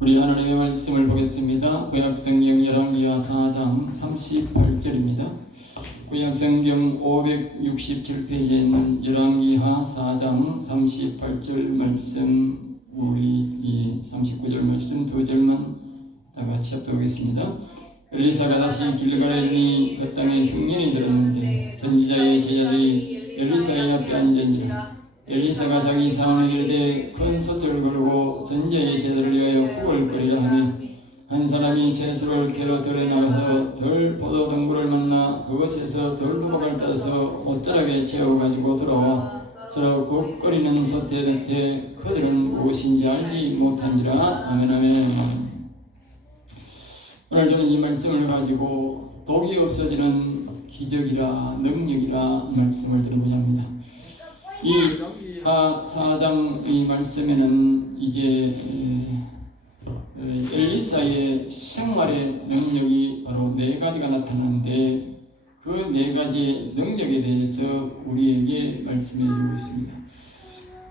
우리 하나님의 말씀을 보겠습니다. 구약성경 열왕기하 4장 38절입니다. 구약성경 567페이지에 있는 열왕기하 4장 38절 말씀, 우리 39절 말씀 두 절만 다 같이 합독하겠습니다. 엘리사가 다시 길갈에 이르니 그 땅에 흉년이 들었는데 선지자의 제자들이 엘리사의 앞에 앉은지라. 엘리사가 자기 사원에게 이르되 큰 소처를 거르고 선지자의 제자를 위하여 국을 끓이라 하니 한 사람이 채소를 캐러 들에 나가서 덜 포도당구를 만나 그것에서 덜 호박을 따서 옷자락에 채워 가지고 돌아와 서로 국 끓이는 솥에 곁에 그들은 무엇인지 알지 못한지라. 아멘. 아멘. 오늘 저는 이 말씀을 가지고 독이 없어지는 기적이라 능력이라 말씀을 드리고자 합니다. 이 4장 이 말씀에는 이제 엘리사의 생활의 능력이 바로 네 가지가 나타나는데 그 네 가지 능력에 대해서 우리에게 말씀해 주고 있습니다.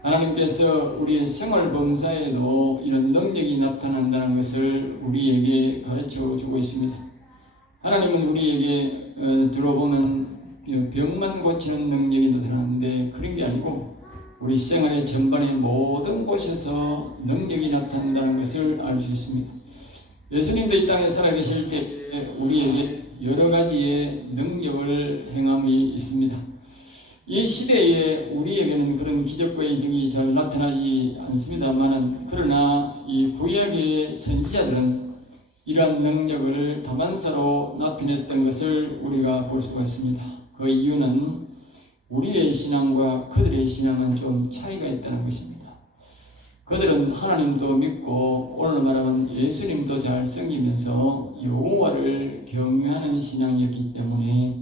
하나님께서 우리의 생활 범사에도 이런 능력이 나타난다는 것을 우리에게 가르쳐 주고 있습니다. 하나님은 우리에게 들어보면 병만 고치는 능력이 나타나는데 그런 게 아니고 우리 생활의 전반의 모든 곳에서 능력이 나타난다는 것을 알 수 있습니다. 예수님도 이 땅에 살아계실 때 우리에게 여러 가지의 능력을 행함이 있습니다. 이 시대에 우리에게는 그런 기적과 이적이 잘 나타나지 않습니다만, 그러나 이 구약의 선지자들은 이러한 능력을 다반사로 나타냈던 것을 우리가 볼 수가 있습니다. 그 이유는 우리의 신앙과 그들의 신앙은 좀 차이가 있다는 것입니다. 그들은 하나님도 믿고 오늘 말하면 예수님도 잘 섬기면서 여호와를 경외하는 신앙이었기 때문에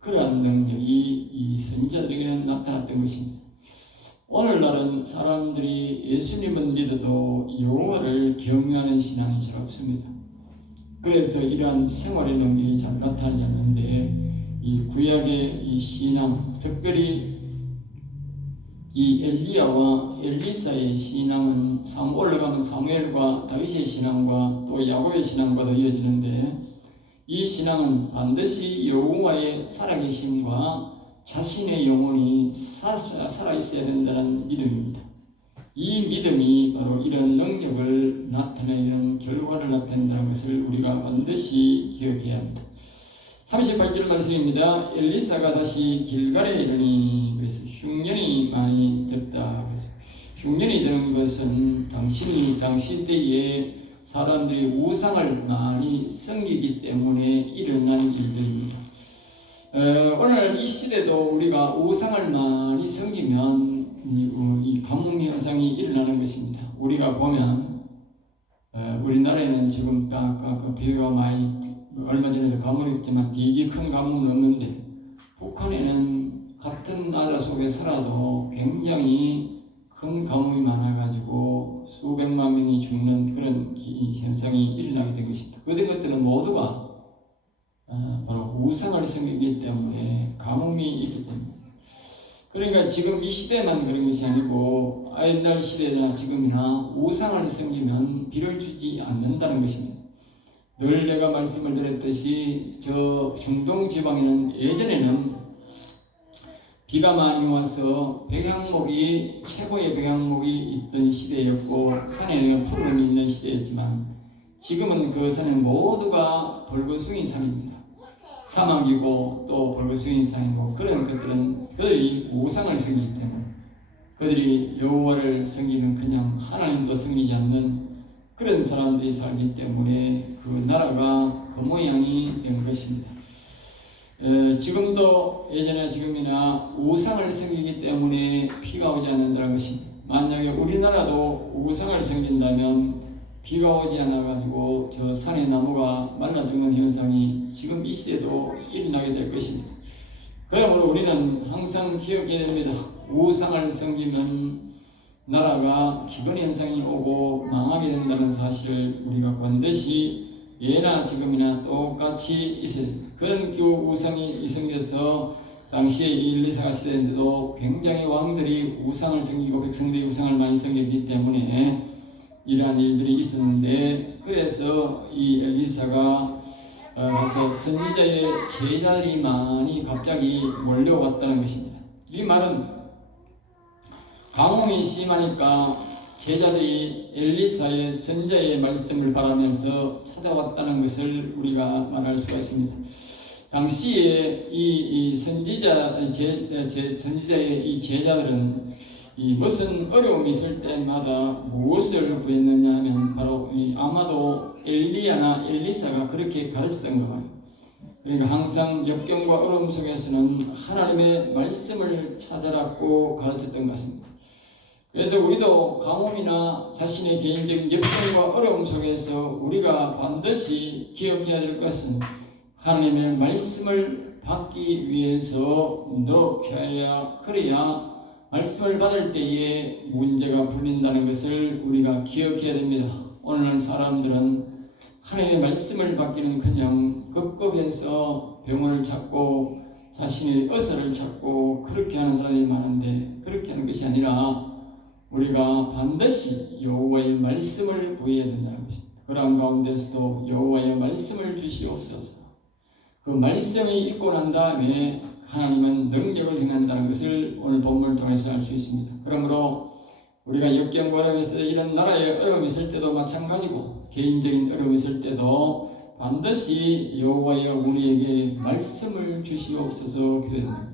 그러한 능력이 이 선지자들에게는 나타났던 것입니다. 오늘날은 사람들이 예수님은 믿어도 여호와를 경외하는 신앙이 잘 없습니다. 그래서 이러한 생활의 능력이 잘 나타나지 않는데, 이 구약의 이 신앙, 특별히 이 엘리야와 엘리사의 신앙은 올라가면 사무엘과 다윗의 신앙과 또 야곱의 신앙과도 이어지는데, 이 신앙은 반드시 여호와의 살아계심과 자신의 영혼이 살아있어야 된다는 믿음입니다. 이 믿음이 바로 이런 능력을 나타내는 결과를 나타낸다는 것을 우리가 반드시 기억해야 합니다. 38절 말씀입니다. 엘리사가 다시 길갈에 이르니, 그래서 흉년이 많이 들었다. 그래서 흉년이 드는 것은 당시 때에 사람들이 우상을 많이 섬기기 때문에 일어난 일들입니다. 오늘 이 시대도 우리가 우상을 많이 섬기면 이 가뭄 현상이 일어나는 것입니다. 우리가 보면 우리나라에는 지금 그 비가 많이 얼마 전에도 가뭄이 있지만 되게 큰 가뭄은 없는데, 북한에는 같은 나라 속에 살아도 굉장히 큰 가뭄이 많아가지고 수백만 명이 죽는 그런 현상이 일어나게 된 것입니다. 그런 것들은 모두가 바로 우상을 섬기기 때문에 가뭄이 있기 때문에. 그러니까 지금 이 시대만 그런 것이 아니고 옛날 시대나 지금이나 우상을 섬기면 비를 주지 않는다는 것입니다. 늘 내가 말씀을 드렸듯이 저 중동 지방에는 예전에는 비가 많이 와서 백향목이 최고의 백향목이 있던 시대였고 산에는 푸르름이 있는 시대였지만, 지금은 그 산은 모두가 벌거숭이 산입니다. 사막이고 또 벌거숭이 산이고, 그런 것들은 그들이 우상을 섬기기 때문에, 그들이 여호와를 섬기는 그냥 하나님도 섬기지 않는 그런 사람들이 살기 때문에 그 나라가 그 모양이 된 것입니다. 지금도 예전이나 지금이나 우상을 섬기기 때문에 비가 오지 않는다는 것입니다. 만약에 우리나라도 우상을 섬긴다면 비가 오지 않아가지고 저 산의 나무가 말라 죽는 현상이 지금 이 시대도 일어나게 될 것입니다. 그러므로 우리는 항상 기억해야 됩니다. 우상을 섬기면 나라가 기근 현상이 오고 망하게 된다는 사실을 우리가 반드시 예나 지금이나 똑같이 있어야 됩니다. 그런 우상이 이성돼서 당시에 엘리사가 시대인데도 굉장히 왕들이 우상을 섬기고 백성들이 우상을 많이 섬겼기 때문에 이러한 일들이 있었는데, 그래서 이 엘리사가 가서 선지자의 제자들이 많이 갑자기 몰려왔다는 것입니다. 이 말은 가뭄이 심하니까 제자들이 엘리사의 선지자의 말씀을 바라면서 찾아왔다는 것을 우리가 말할 수가 있습니다. 당시에 이 선지자의 이 제자들은 이 무슨 어려움이 있을 때마다 무엇을 구했느냐 하면 바로 아마도 엘리야나 엘리사가 그렇게 가르쳤던 것 같아요. 그러니까 항상 역경과 어려움 속에서는 하나님의 말씀을 찾아라고 가르쳤던 것 같습니다. 그래서 우리도 가뭄이나 자신의 개인적인 역경과 어려움 속에서 우리가 반드시 기억해야 될 것은 하나님의 말씀을 받기 위해서 노력해야, 그래야 말씀을 받을 때에 문제가 풀린다는 것을 우리가 기억해야 됩니다. 오늘날 사람들은 하나님의 말씀을 받기는커녕 급급해서 병원을 찾고 자신의 의사를 찾고 그렇게 하는 사람이 많은데, 그렇게 하는 것이 아니라 우리가 반드시 여호와의 말씀을 구해야 된다는 것입니다. 그러한 가운데서도 여호와의 말씀을 주시옵소서. 그 말씀이 있고 난 다음에 하나님은 능력을 행한다는 것을 오늘 본문을 통해서 알 수 있습니다. 그러므로 우리가 역경과 어려움이 있을 때, 이런 나라의 어려움이 있을 때도 마찬가지고 개인적인 어려움이 있을 때도 반드시 여호와여 우리에게 말씀을 주시옵소서 기도합니다.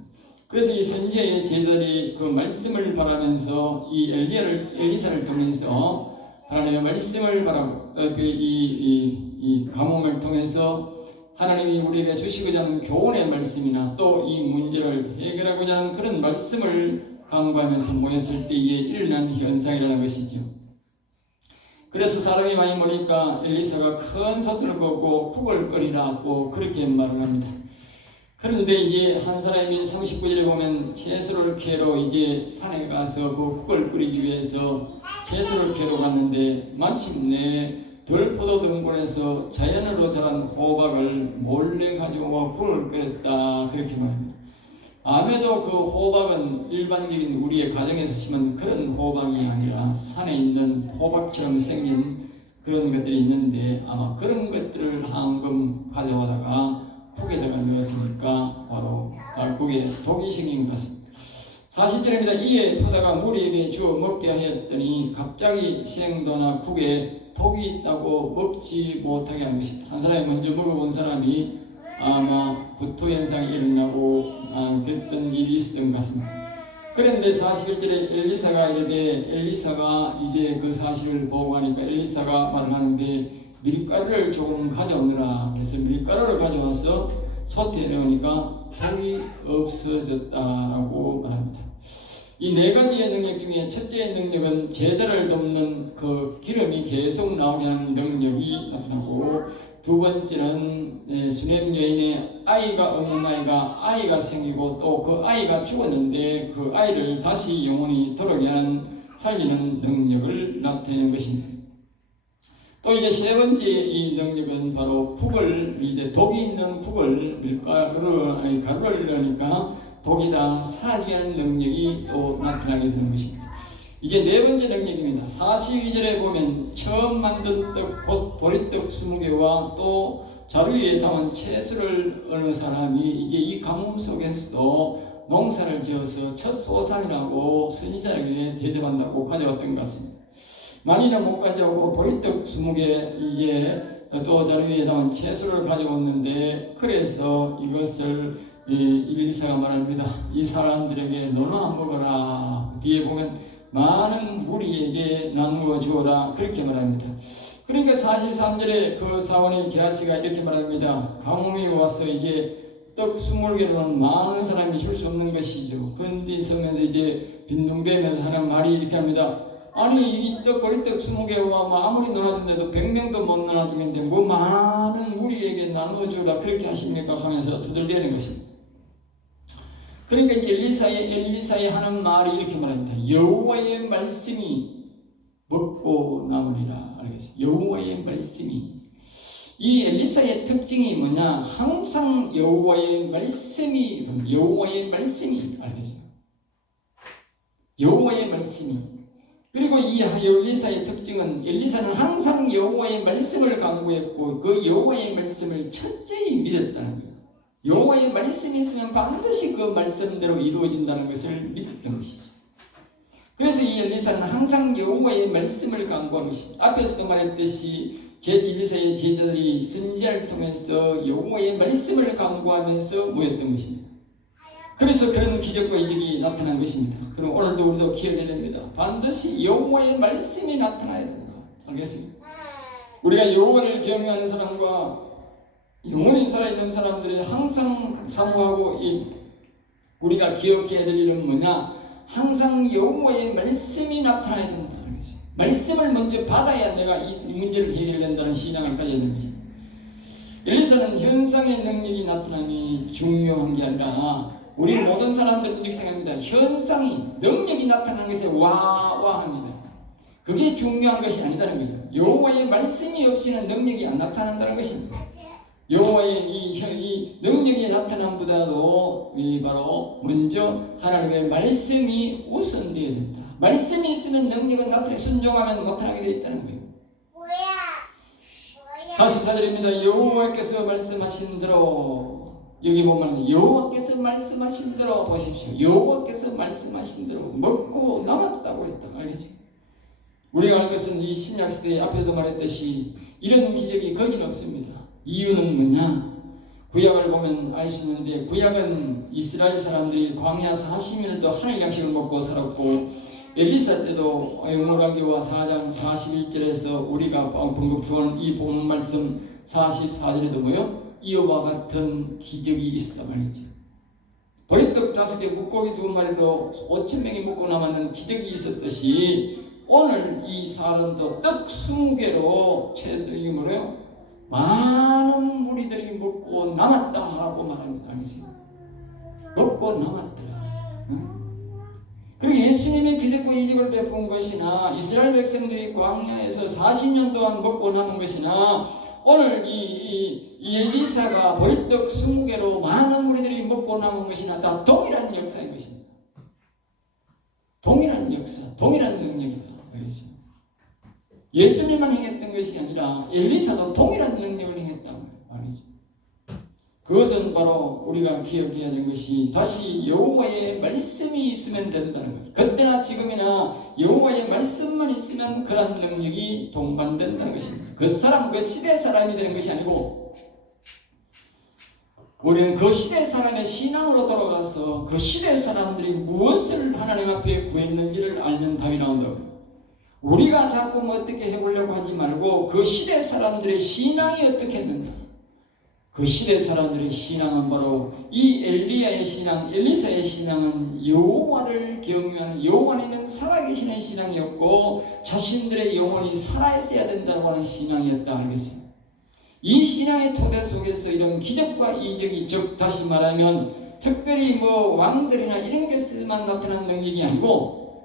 그래서 이 선지자의 제자들이 그 말씀을 바라면서 이 엘리사를 통해서 하나님의 말씀을 바라고, 이 가뭄을 통해서 하나님이 우리에게 주시고자 하는 교훈의 말씀이나 또 이 문제를 해결하고자 하는 그런 말씀을 강구하면서 모였을 때에 일어난 현상이라는 것이죠. 그래서 사람이 많이 모이니까 엘리사가 큰 소리를 걷고 구걸거리라고 그렇게 말을 합니다. 그런데 이제 한 사람이 39절에 보면 채소를 캐러 이제 산에 가서 그 국을 끓이기 위해서 채소를 캐러 갔는데 마침내 들포도 등굴에서 자연으로 자란 호박을 몰래 가져와 국을 끓였다, 그렇게 말합니다. 아무래도 그 호박은 일반적인 우리의 가정에서 심은 그런 호박이 아니라 산에 있는 호박처럼 생긴 그런 것들이 있는데, 아마 그런 것들을 한금 가져오다가 국에다가 넣었으니까 바로 국에 독이 생긴 것 같습니다. 40절입니다. 이에 포다가 무리에게 주어 먹게 하였더니 갑자기 생도나 국에 독이 있다고 먹지 못하게 하는 것입니다. 한 사람이 먼저 먹어본 사람이 아마 구토 현상이 일어나고 그랬던 일이 있었던 것 같습니다. 그런데 41절에 엘리사가 이르되, 엘리사가 이제 그 사실을 보고 하니까 엘리사가 말을 하는데 밀가루를 조금 가져오느라, 그래서 밀가루를 가져와서 솥에 넣으니까 독이 없어졌다라고 말합니다. 이 네 가지의 능력 중에 첫째 능력은 제자를 돕는 그 기름이 계속 나오게 하는 능력이 나타나고, 두 번째는 수넴 여인의 아이가 없는 아이가 생기고 또 그 아이가 죽었는데 그 아이를 다시 영혼이 돌아오게 하는 살리는 능력을 나타내는 것입니다. 또 이제 세 번째 이 능력은 바로 국을, 이제 독이 있는 국을 가루를 넣으니까 독이 다 사라지게 하는 능력이 또 나타나게 되는 것입니다. 이제 네 번째 능력입니다. 42절에 보면 처음 만든 떡 곧 보리떡 20개와 또 자루 위에 담은 채소를 어느 사람이 이제 이 가뭄 속에서도 농사를 지어서 첫 소산이라고 선지자에게 대접한다고 가져왔던 것 같습니다. 많이는 못 가져오고 보리떡 20개 이제 또 자루 위에 담은 채소를 가져왔는데, 그래서 이것을 엘리사가 말합니다. 이 사람들에게 너나 먹어라. 뒤에 보면 많은 무리에게 나누어 주어라, 그렇게 말합니다. 그러니까 43절에 그 사원인 게하시가 이렇게 말합니다. 가뭄이 와서 이제 떡 20개로는 많은 사람이 줄 수 없는 것이죠. 그런데 서면서 이제 빈둥대면서 하는 말이 이렇게 합니다. 아니 이 떡 보리떡 20개와 아무리 놀아준데도 100명도 못 놀아주는데 뭐 많은 무리에게 나누어주라 그렇게 하십니까 하면서 두들대는 것입니다. 그러니까 엘리사의 하는 말이 이렇게 말합니다. 여호와의 말씀이 먹고 남으리라. 알겠어요? 여호와의 말씀이. 이 엘리사의 특징이 뭐냐? 항상 여호와의 말씀이, 알겠어요? 여호와의 말씀이. 그리고 이 엘리사의 특징은 엘리사는 항상 여호와의 말씀을 강구했고 그 여호와의 말씀을 철저히 믿었다는 거예요. 여호와의 말씀이 있으면 반드시 그 말씀대로 이루어진다는 것을 믿었던 것이죠. 그래서 이 엘리사는 항상 여호와의 말씀을 강구한 것입니다. 앞에서도 말했듯이 엘리사의 제자들이 선지자를 통해서 여호와의 말씀을 강구하면서 모였던 것입니다. 그래서 그런 기적과 이적이 나타난 것입니다. 그럼 오늘도 우리도 기억해야 됩니다. 반드시 여호와의 말씀이 나타나야 된다. 알겠습니까? 우리가 여호와를 경외하는 사람과 영원히 살아있는 사람들이 항상 사모하고 우리가 기억해야 될 일은 뭐냐? 항상 여호와의 말씀이 나타나야 된다. 말씀을 먼저 받아야 내가 이 문제를 해결된다는 신앙을 가져야 되는 것입니다. 엘리사는 현상의 능력이 나타남이 중요한 게 아니라 우리 모든 사람들은 이렇게 생각합니다. 현상이 능력이 나타나는 것에 와합니다. 그게 중요한 것이 아니다는 거죠. 여호와의 말씀이 없이는 능력이 안 나타난다는 것입니다. 여호와의 이 능력이 나타남보다도 바로 먼저 하나님의 말씀이 우선되어야 된다. 말씀이 있으면 능력은 나타나게 순종하면 나타나게 되어 있다는 거예요. 44절입니다. 여호와께서 말씀하신 대로 여기 보면 여호와께서 말씀하신 대로 보십시오. 여호와께서 말씀하신 대로 먹고 남았다고 했다. 알겠죠? 우리가 알 것은 이 신약시대에 앞에도 말했듯이 이런 기적이 거진 없습니다. 이유는 뭐냐? 구약을 보면 알 수 있는데 구약은 이스라엘 사람들이 광야 40년을 더 하늘 양식을 먹고 살았고 엘리사 때도 열왕기하 4장 41절에서 우리가 방금 주는 이 본문 말씀 44절에도 뭐요? 이와 같은 기적이 있었단 말이죠. 보리떡 5개 물고기 2마리로 5,000명이 먹고 남았는 기적이 있었듯이 오늘 이 사람도 떡 20개로 이게 뭐래요? 많은 무리들이 먹고 남았다라고 말합니다. 먹고 남았더라. 그리고 예수님의 기적과 이적을 베푼 것이나 이스라엘 백성들이 광야에서 40년 동안 먹고 남은 것이나 오늘 이 엘리사가 보리떡 20개로 많은 무리들이 먹고 남은 것이나 다 동일한 역사인 것입니다. 동일한 역사, 동일한 능력이다. 알겠습니다. 예수님만 행했던 것이 아니라 엘리사도 동일한 능력을 행했다고 말이죠. 그것은 바로 우리가 기억해야 될 것이 다시 여호와의 말씀이 있으면 된다는 거죠. 그때나 지금이나 여호와의 말씀만 있으면 그런 능력이 동반된다는 것입니다. 그 사람, 그 시대 사람이 되는 것이 아니고 우리는 그 시대 사람의 신앙으로 돌아가서 그 시대 사람들이 무엇을 하나님 앞에 구했는지를 알면 답이 나온다고. 우리가 자꾸 뭐 어떻게 해보려고 하지 말고 그 시대 사람들의 신앙이 어떻게 했는가. 그 시대 사람들의 신앙은 바로 이 엘리야의 신앙, 엘리사의 신앙은 여호와를 경외하는 여호와는 살아계시는 신앙이었고 자신들의 영혼이 살아있어야 된다고 하는 신앙이었다. 알겠습니다. 이 신앙의 토대 속에서 이런 기적과 이적이 즉 다시 말하면 특별히 뭐 왕들이나 이런 것들만 나타난 능력이 아니고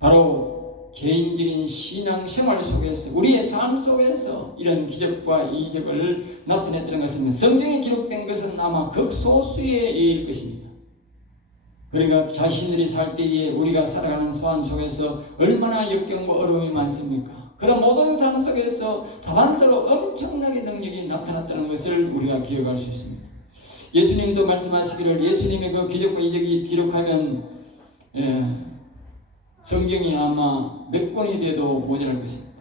바로 개인적인 신앙생활 속에서 우리의 삶 속에서 이런 기적과 이적을 나타냈다는 것은 성경에 기록된 것은 아마 극소수의 예일 것입니다. 그러니까 자신들이 살 때에 우리가 살아가는 삶 속에서 얼마나 역경과 어려움이 많습니까? 그런 모든 삶 속에서 다반사로 엄청나게 능력이 나타났다는 것을 우리가 기억할 수 있습니다. 예수님도 말씀하시기를 예수님의 그 기적과 이적이 기록하면 성경이 아마 몇 권이 돼도 모자랄 것입니다.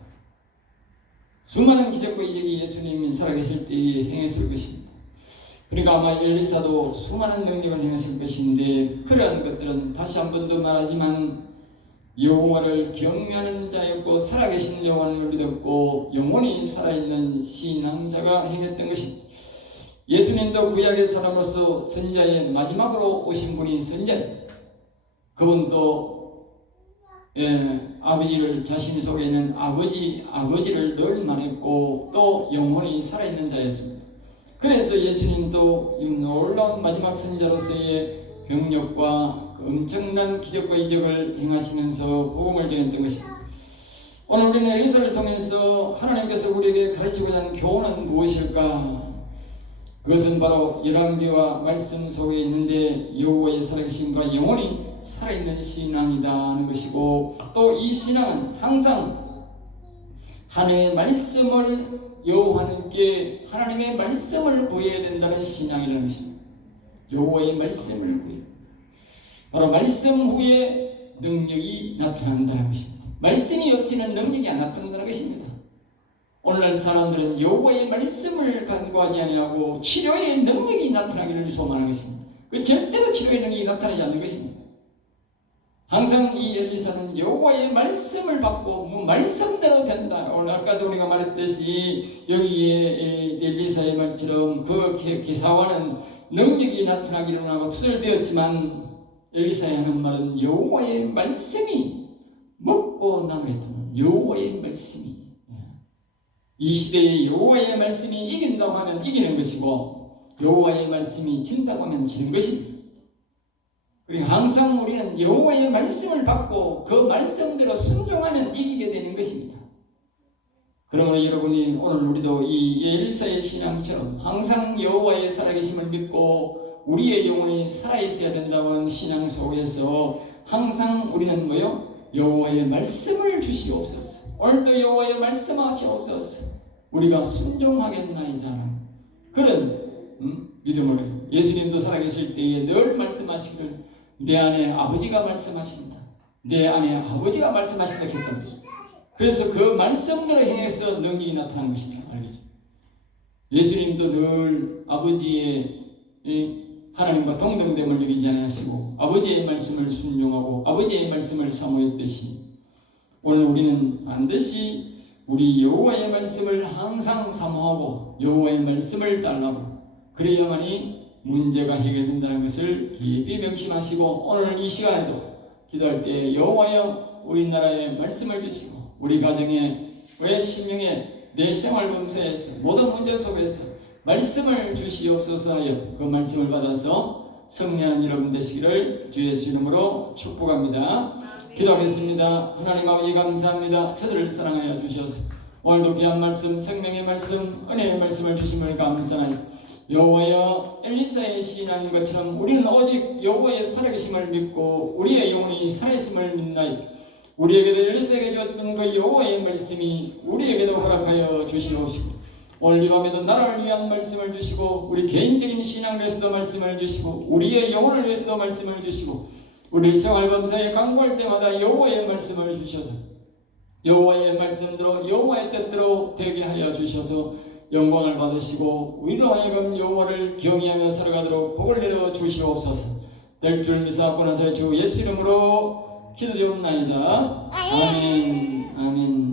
수많은 기적과 이적이 예수님이 살아계실 때 행했을 것입니다. 그러니까 아마 엘리사도 수많은 능력을 행했을 것인데 그러한 것들은 다시 한 번 더 말하지만 여호와를 경외하는 자였고 살아계신 여호와를 믿었고 영원히 살아있는 신앙자가 행했던 것입니다. 예수님도 구약의 사람으로서 선지자의 마지막으로 오신 분이 선지자입니다. 그분도 아버지를 자신 속에 있는 아버지를 늘 말했고 또 영원히 살아있는 자였습니다. 그래서 예수님도 이 놀라운 마지막 선지자로서의 경력과 그 엄청난 기적과 이적을 행하시면서 복음을 전했던 것입니다. 오늘 우리는 엘리사를 통해서 하나님께서 우리에게 가르치고자 하는 교훈은 무엇일까? 그것은 바로 열왕기와 말씀 속에 있는데 여호와의 살아계심과 영원히 살아있는 신앙이다 하는 것이고, 또 이 신앙은 항상 하나님의 말씀을 여호와께 하나님의 말씀을 구해야 된다는 신앙이라는 것입니다. 여호와의 말씀을 구해. 바로 말씀 후에 능력이 나타난다는 것입니다. 말씀이 없이는 능력이 안 나타난다는 것입니다. 오늘날 사람들은 여호와의 말씀을 간구하지 아니하고 치료의 능력이 나타나기를 소망하는 것입니다. 그 절대로 치료의 능력이 나타나지 않는 것입니다. 항상 이 엘리사는 여호와의 말씀을 받고 말씀대로 된다. 오늘 아까도 우리가 말했듯이 여기에 엘리사의 말처럼 그 기사와는 능력이 나타나기를 원하고 투절되었지만, 엘리사의 하는 말은 여호와의 말씀이 먹고 남으랬다. 여호와의 말씀이, 이 시대에 여호와의 말씀이 이긴다고 하면 이기는 것이고, 여호와의 말씀이 진다고 하면 지는 것입니다. 그리고 항상 우리는 여호와의 말씀을 받고 그 말씀대로 순종하면 이기게 되는 것입니다. 그러므로 여러분이 오늘 우리도 이 엘리사의 신앙처럼 항상 여호와의 살아계심을 믿고 우리의 영혼이 살아있어야 된다고 하는 신앙 속에서 항상 우리는 여호와의 말씀을 주시옵소서. 오늘도 여호와의 말씀하시옵소서. 우리가 순종하겠나이다. 그런 믿음을, 예수님도 살아계실 때에 늘 말씀하시기를 내 안에 아버지가 말씀하신다. 내 안에 아버지가 말씀하신다 했답니다. 그래서 그 말씀대로 행해서 능력이 나타나는 것이다. 알겠죠? 예수님도 늘 아버지의 하나님과 동등됨을 여기지 아니하시고 아버지의 말씀을 순종하고 아버지의 말씀을 사모했듯이, 오늘 우리는 반드시 우리 여호와의 말씀을 항상 사모하고 여호와의 말씀을 따르고 그래야만이 문제가 해결된다는 것을 깊이 명심하시고, 오늘 이 시간에도 기도할 때 여호와여 우리나라에 말씀을 주시고 우리 가정에, 우리 심령에, 내 생활 범사에서 모든 문제 속에서 말씀을 주시옵소서 하여 그 말씀을 받아서 승리하는 여러분 되시기를 주 예수 이름으로 축복합니다. 기도하겠습니다. 하나님 아버지 감사합니다. 저들을 사랑하여 주셔서 오늘도 귀한 말씀, 생명의 말씀, 은혜의 말씀을 주심을 감사하여 여호와여 엘리사의 신앙인 것처럼 우리는 오직 여호와의 살아계심을 믿고 우리의 영혼이 살아있음을 믿나이다. 우리에게도 엘리사에게 주었던 그 여호와의 말씀이 우리에게도 허락하여 주시옵시고, 오늘 이 밤에도 나라를 위한 말씀을 주시고 우리 개인적인 신앙을 위해서도 말씀을 주시고 우리의 영혼을 위해서도 말씀을 주시고 우리 생활 범사에 강구할 때마다 여호와의 말씀을 주셔서 여호와의 말씀대로 여호와의 뜻대로 되게 하여 주셔서 영광을 받으시고 우리로 하여금 여호와를 경외하며 살아가도록 복을 내려 주시옵소서. 될 줄 믿사옵고 나서 주 예수 이름으로 기도드리옵나이다. 아멘. 아멘.